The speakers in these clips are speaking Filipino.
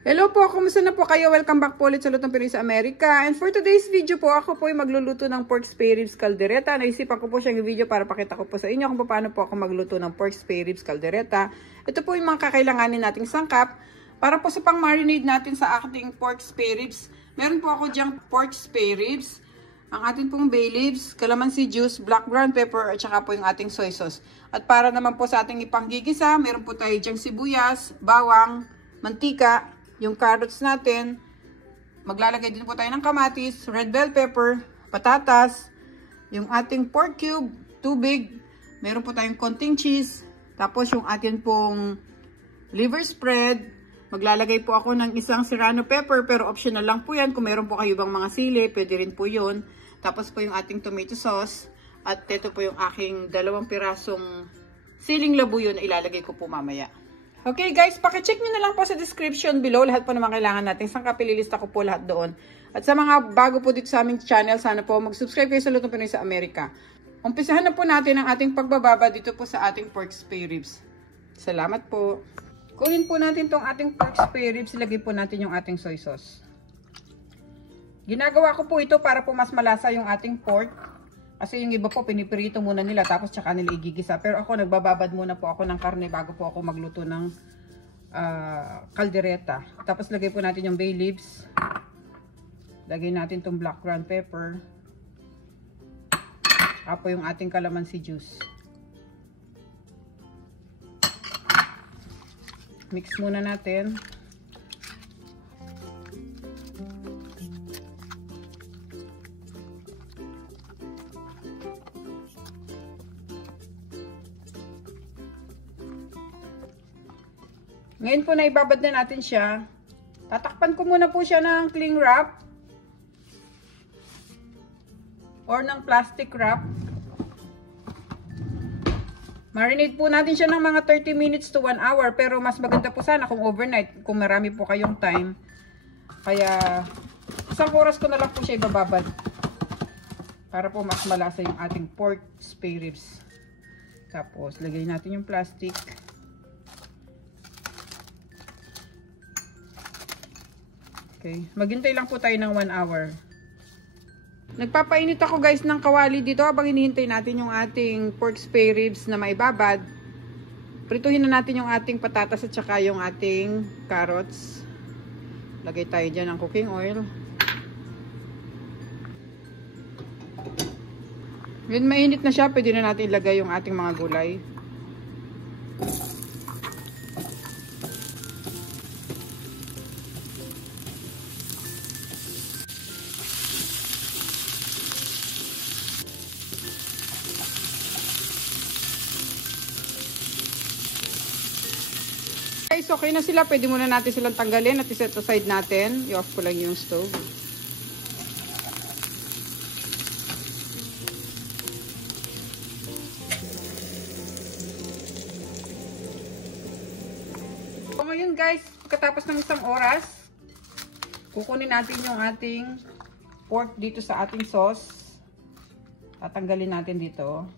Hello po, kumusta na po kayo? Welcome back po ulit sa Lutong Pinoy sa Amerika. And for today's video po, ako po ay magluluto ng pork spare ribs caldereta. Naisipan ko po siyang video para pakita ko po sa inyo kung paano po ako magluto ng pork spare ribs caldereta. Ito po yung mga kakailanganin nating sangkap. Para po sa pang-marinade natin sa ating pork spare ribs, meron po ako diyang pork spare ribs, ang ating pong bay leaves, calamansi juice, black ground pepper, at saka po yung ating soy sauce. At para naman po sa ating ipanggigisa, meron po tayo diyang sibuyas, bawang, mantika, yung carrots natin, maglalagay din po tayo ng kamatis, red bell pepper, patatas, yung ating pork cube, tubig, meron po tayong konting cheese, tapos yung atin pong liver spread, maglalagay po ako ng isang serrano pepper, pero optional lang po yan, kung meron po kayo bang mga sili, pwede rin po yun, tapos po yung ating tomato sauce, at ito po yung aking 2 pirasong siling labuyo na ilalagay ko po mamaya. Okay guys, pakicheck nyo na lang po sa description below. Lahat po naman kailangan natin. Sangkap, ililista ko po lahat doon. At sa mga bago po dito sa aming channel, sana po mag-subscribe kayo sa Lutong Pinoy sa Amerika. Umpisahan na po natin ang ating pagbababa dito po sa ating pork spare ribs. Salamat po. Kunin po natin tong ating pork spare ribs. Ilagay po natin yung ating soy sauce. Ginagawa ko po ito para po mas malasa yung ating pork. Kasi yung iba po, pinipirito muna nila tapos tsaka nila igigisa. Pero ako, nagbababad muna po ako ng karne bago po ako magluto ng caldereta. Tapos lagay po natin yung bay leaves. Lagay natin itong black ground pepper. Apo yung ating calamansi juice. Mix muna natin. Ngayon po na ibabad na natin siya. Tatakpan ko muna po siya ng cling wrap or ng plastic wrap. Marinate po natin siya ng mga 30 minutes to 1 hour, pero mas maganda po sana kung overnight, kung marami po kayong time. Kaya 1 oras ko na lang po siya ibababad para po mas malasa yung ating pork spare ribs. Tapos lagay natin yung plastic. Okay, maghintay lang po tayo ng 1 hour. Nagpapainit ako guys ng kawali dito habang hinihintay natin yung ating pork spare ribs na maibabad. Prituhin na natin yung ating patatas at saka yung ating carrots. Lagay tayo dyan ng cooking oil. Yun, mainit na siya, pwede na natin ilagay yung ating mga gulay. Guys, okay na sila. Pwede muna natin silang tanggalin at iset aside natin. I-off ko lang yung stove. So, ngayon guys, pagkatapos ng 1 oras, kukunin natin yung ating pork dito sa ating sauce. Tatanggalin natin dito.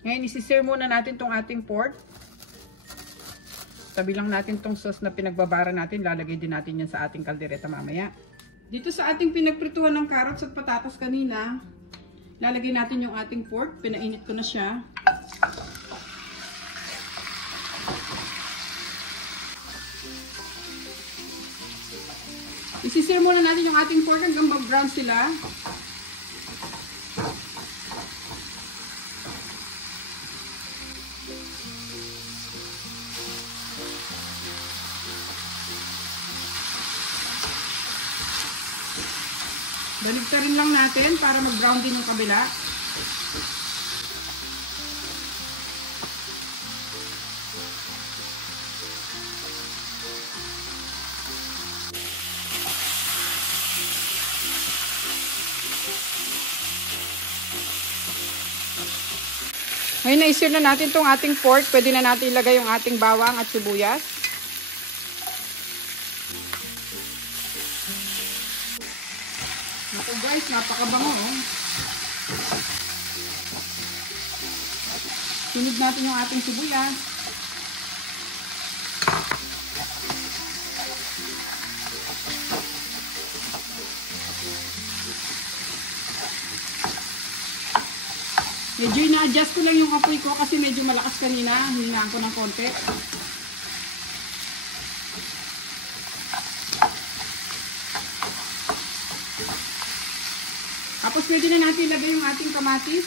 Ngayon, isi-sear muna natin tong ating pork. Tabi lang natin tong sauce na pinagbabara natin. Lalagay din natin yan sa ating caldereta mamaya. Dito sa ating pinagprituhan ng carrots at patatas kanina, lalagay natin yung ating pork. Pinainit ko na siya. Isi-sear muna natin yung ating pork hanggang mag-brown sila. Baligtarin lang natin para mag-brown din yung kabila. Ngayon na-sear na natin itong ating pork. Pwede na natin ilagay yung ating bawang at sibuyas. Naku guys, Napakabango, oh. Sunod natin yung ating sibuyas. Medyo ina-adjust ko lang yung apoy ko kasi medyo malakas kanina. Hiningaan ko ng konti. Tapos pwede na natin ilagay yung ating kamatis.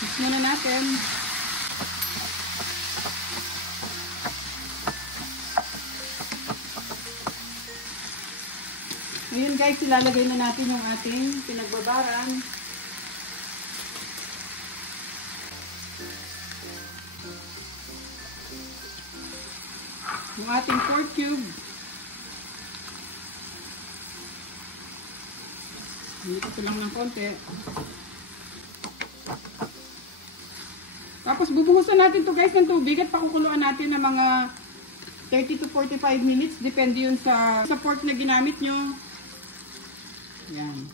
Mix muna natin. Ngayon guys, ilalagay na natin yung ating pinagbabaran. Yung ating pork cube. Dito ko lang ng konti. Tapos bubuhusan natin to guys ng tubig at pakukuluan natin ng mga 30 to 45 minutes. Depende yun sa pork na ginamit nyo. Yan.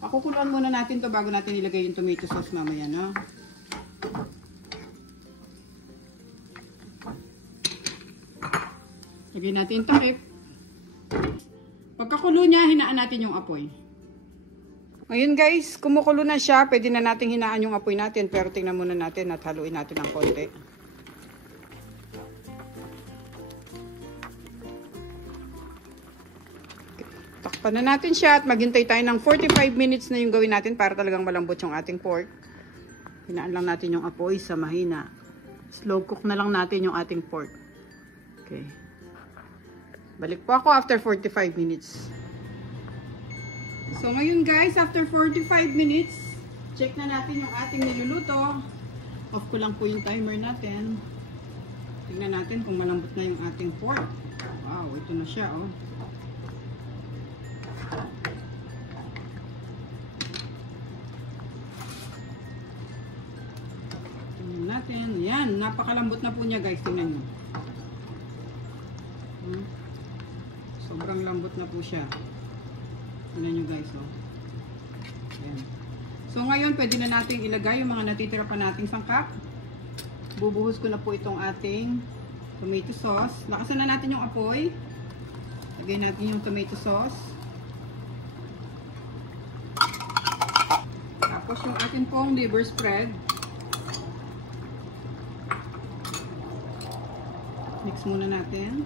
Pakukuluan muna natin to bago natin ilagay yung tomato sauce mamaya, no? Lagay natin yung takip. Pagkakulo niya, hinaan natin yung apoy. Ngayon guys, kumukulo na siya. Pwede na natin hinaan yung apoy natin. Pero tingnan muna natin at haluin natin ng konti. Takpan na natin siya at maghintay tayo ng 45 minutes na yung gawin natin para talagang malambot yung ating pork. Hinaan lang natin yung apoy sa mahina. Slow cook na lang natin yung ating pork. Okay. Balik po ako after 45 minutes. So ngayon guys, after 45 minutes, check na natin yung ating niluluto. Off ko lang po yung timer natin. Tingnan natin kung malambot na yung ating pork. Wow, ito na siya, oh. Tingnan natin. Yan, napakalambot na po niya guys. Tingnan nyo. Sobrang lambot na po siya. Tingnan nyo guys, oh. Ayan. So ngayon, pwede na natin ilagay yung mga natitira pa nating sangkap. Bubuhos ko na po itong ating tomato sauce. Lakasan na natin yung apoy. Lagay natin yung tomato sauce. Tapos yung ating pong liver spread. Mix muna natin.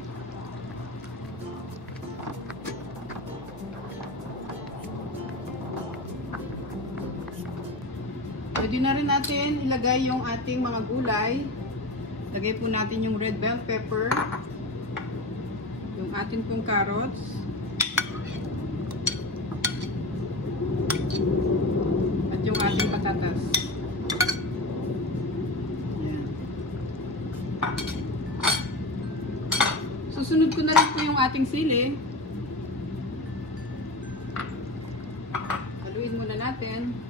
Pwede na rin natin ilagay yung ating mga gulay. Lagay po natin yung red bell pepper. Yung ating pong carrots. At yung ating patatas. Ayan. Susunod ko na rin po yung ating sili. Haluin muna natin.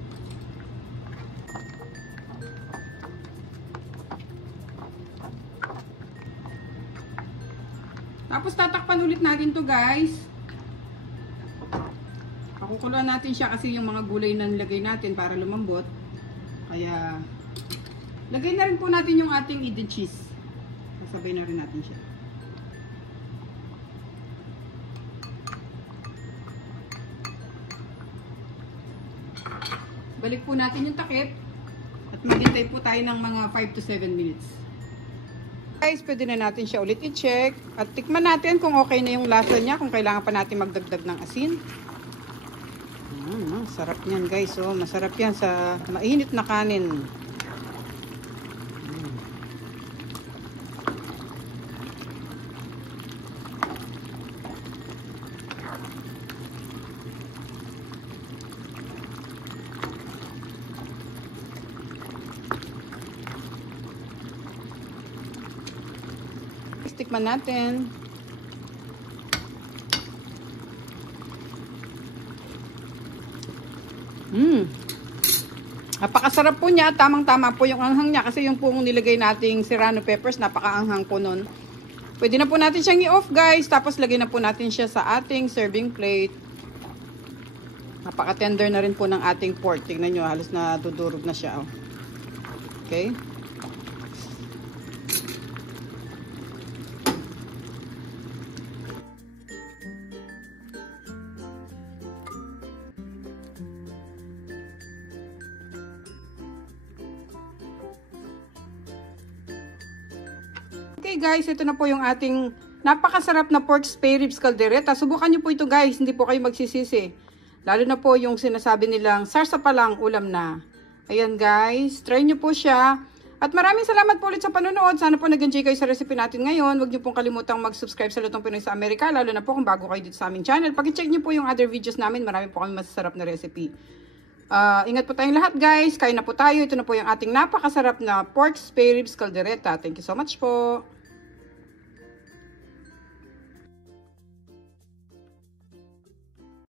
Tapos tatakpan ulit natin to guys. Pakukuluan natin siya kasi yung mga gulay na nilagay natin para lumambot. Kaya lagay na rin po natin yung ating Edam cheese. Sasabay na rin natin siya. Balik po natin yung takip. At maghintay po tayo ng mga 5 to 7 minutes. Guys, pwede na natin siya ulit i-check. At tikman natin kung okay na yung lasa niya. Kung kailangan pa natin magdagdag ng asin. Sarap niyan guys. Oh, masarap yan sa mainit na kanin. Tikman natin. Napakasarap po niya. Tamang-tama po yung anghang niya kasi yung pong nilagay nating serrano peppers, napakaanghang po nun. Pwede na po natin siyang i-off guys. Tapos lagay na po natin siya sa ating serving plate. Napaka-tender na rin po ng ating pork. Tignan nyo, halos na dudurog na siya. Oh. Okay. Okay guys, ito na po yung ating napakasarap na pork spare ribs caldereta. Subukan nyo po ito guys, hindi po kayo magsisisi. Lalo na po yung sinasabi nilang sarsa pa lang, ulam na. Ayan guys, try nyo po siya. At maraming salamat po ulit sa panonood. Sana po nag-enjoy kayo sa recipe natin ngayon. Huwag nyo pong kalimutang mag-subscribe sa Lutong Pinoy sa Amerika. Lalo na po kung bago kayo dito sa aming channel. Pag-check nyo po yung other videos namin. Marami po kami masasarap na recipe. Ingat po tayong lahat guys. Kain na po tayo. Ito na po yung ating napakasarap na pork spare ribs caldereta. Thank you so much po.